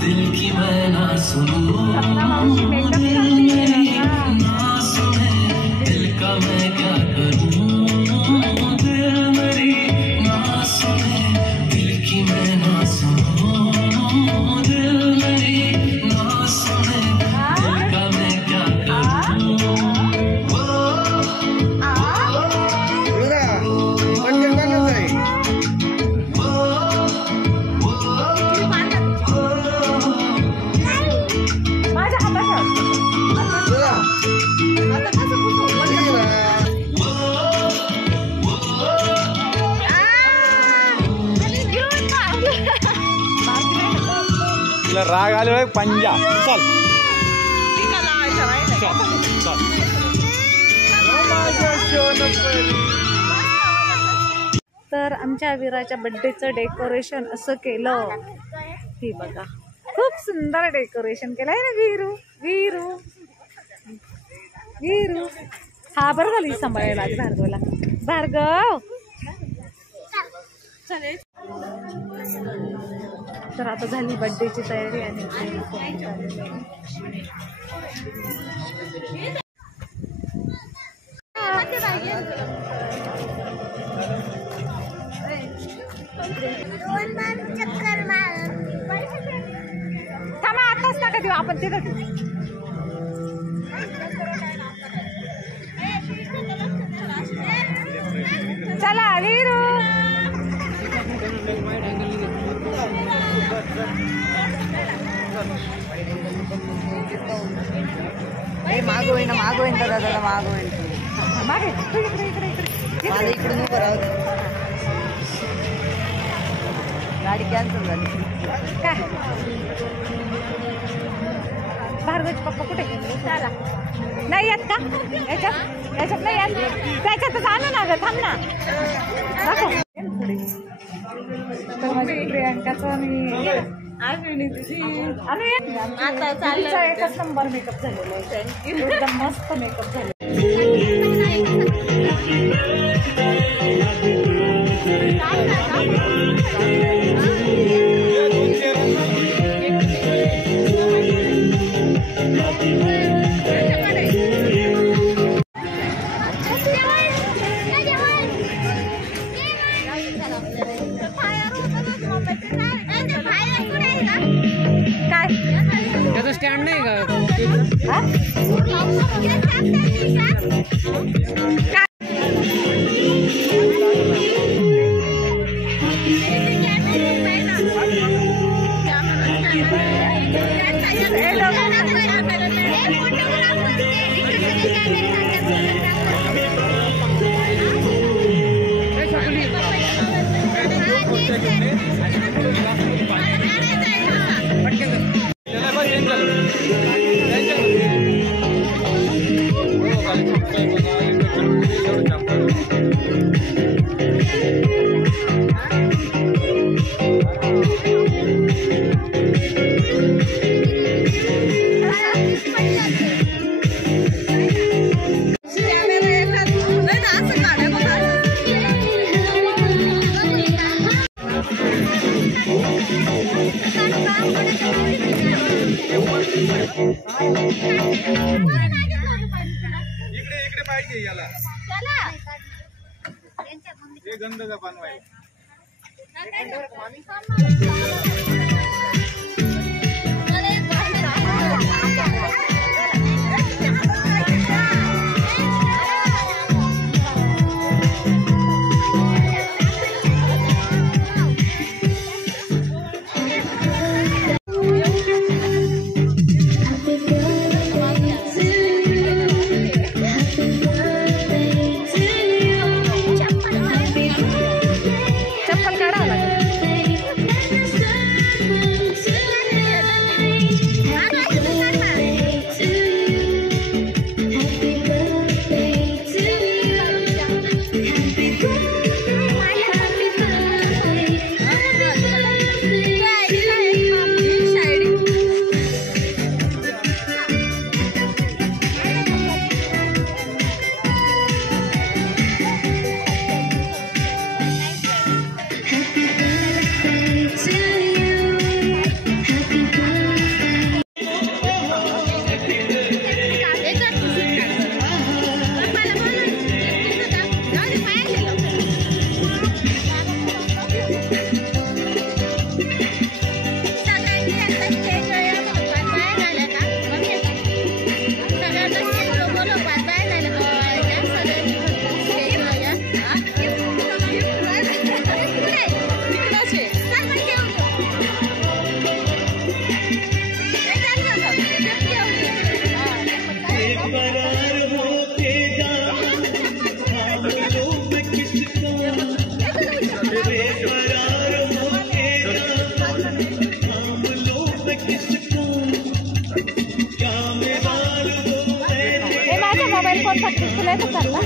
दिल की मैं ना सुनूं, दिल मेरी ना सुने, दिल का मैं क्या करूं, दिल मेरी ना सुने, दिल की मैं ना सुनूं, दिल मेरी ना सुने, दिल का मैं क्या करूं। राग आले पंजा चल तर आमच्या वीराच्या बर्थडेचं डेकोरेशन असं केलं. ही बघा खूप सुंदर डेकोरेशन केलंय ना वीरू. वीरू वीरू हा बरं झाली सांभाळायला भार्गवला. भार्गव चालेल. तर आता झाली बर्थडेची तयारी आणि थांबा आताच नका देऊ आपण तिथं देऊ. चला वीरू मागोईन मागोईन दादा मागोईन मागे इकडे इकडे इकडे मला इकडून उभं राहू दे. गाडी कॅन्सल झाली काय. भार्गवचे पप्पा कुठे नाही येत का याच्यात याच्यात नाही येत त्याच्यातच आणू ना ग. थांब ना दाखव. तर माझी प्रियांकाचा आणि आता चालला एकच नंबर मेकअप झालेला आहे. एकदम मस्त मेकअप झालेला. त्याचं स्टँड नाही का. इकडे पाहिजे याला हे गंध बनवायला. चप्पल काढावं लागेल. हे माझा मोबाईल फोन फक्त तुला येतो चालला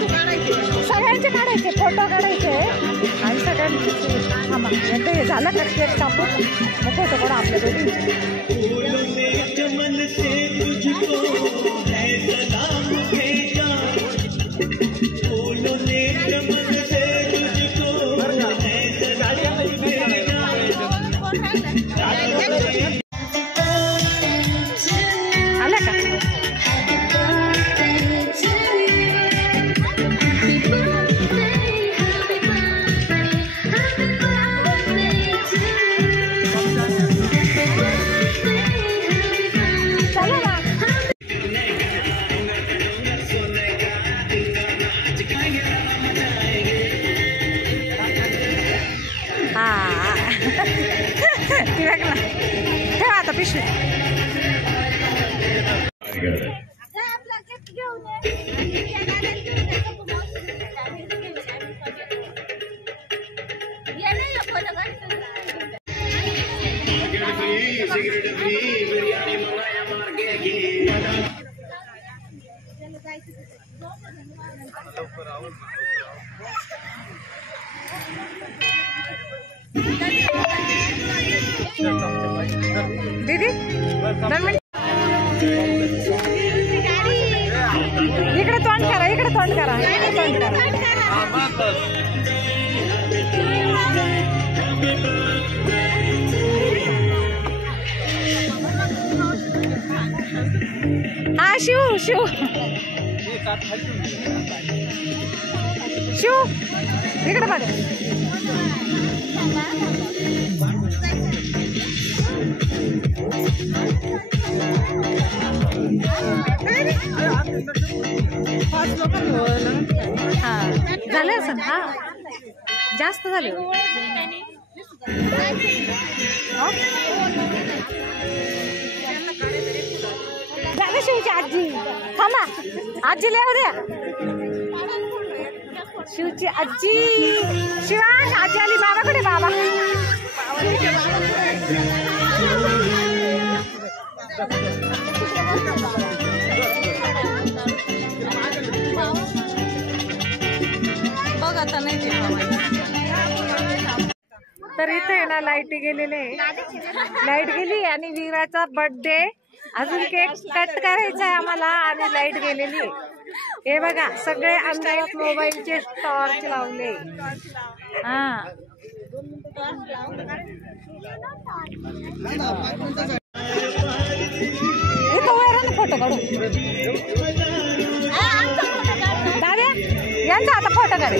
सगळ्यांचे काढायचे फोटो काढायचे आणि सगळ्यांचे झालं का केक कापून मग फोटो काढा आपल्या आला का ठेवा आता पिशवी दीदी इकडे तोंड करा इकडे तोंड करा इकडे तोंड करा हा शिव शिव शिव इकडे बघ हा झाले असं हा जास्त झाले झालं शिवची आजी थांबा आजीला येऊ द्या शिवची आजी शिवांश आजी आली बाबाकडे बाबा बघ आता नाही तर इथे ना लाईट गेलेले लाईट गेली आणि वीराचा बर्थडे अजून केक कट करायचा आहे आम्हाला आणि लाईट गेलेली हे बघा सगळे अंधारात मोबाईलचे टॉर्च लावले हा इथं वैराने फोटो काढू दादा यांचा आता फोटो काढे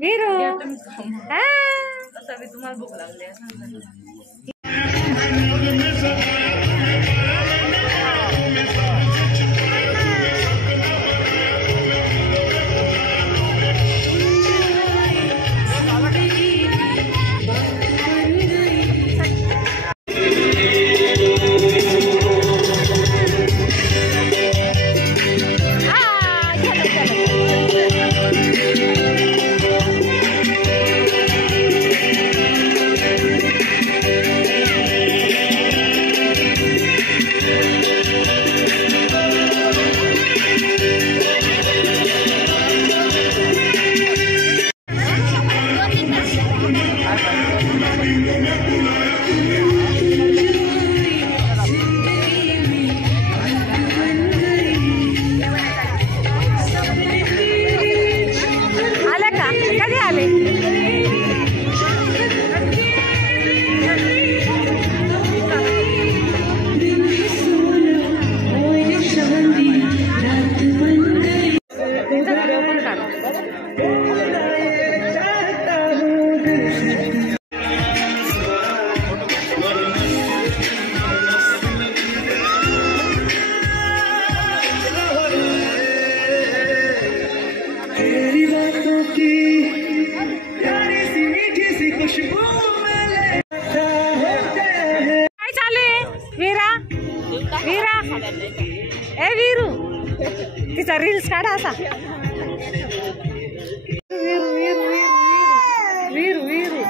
वीरू हा. तुम्हाला भूक लागली ए वीरू तिचा रील्स काढा असा. वीरू वीरू वीरू वीरू वीरू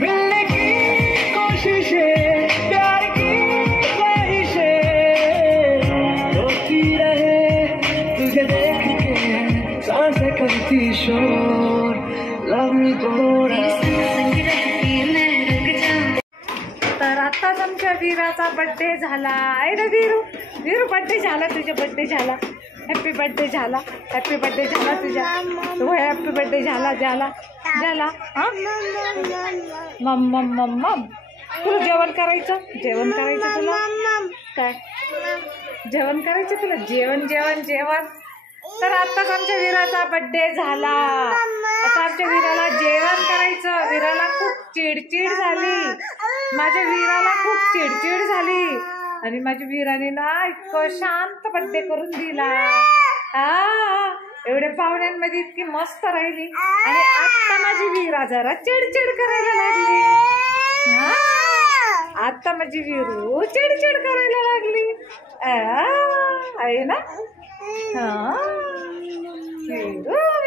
मिलने की कोशिशें प्यार की ख्वाहिशें होती रहे तुझे देख के सांसें करती शोर लव मी थोड़ा. तर आताच आमच्या वीराचा बर्थडे झाला आहे ना वीरू. वीरू बर्थडे झाला तुझा बर्थडे झाला. हॅपी बर्थडे झाला. हॅपी बर्थडे झाला तुझा. हॅपी बर्थडे झाला झाला झाला. हा मम मम मम मम. तुला जेवण करायचं. जेवण करायचं तुला काय जेवण करायचं तुला. जेवण जेवण जेवण. तर आत्ताच आमच्या वीराचा बर्थडे झाला. आता आमच्या वीराला जेवण करायचं. वीराला खूप चिडचिड झाली. माझ्या वीराला खूप चिडचिड झाली आणि माझ्या वीराने ना इतकं शांत बर्थडे करून दिला. एवढे पाहुण्यांमध्ये इतकी मस्त राहिली आणि आता माझी वीरा जरा चिडचिड करायला लागली. आता माझी वीरू चिडचिड करायला लागली आहे ना. हा वीरू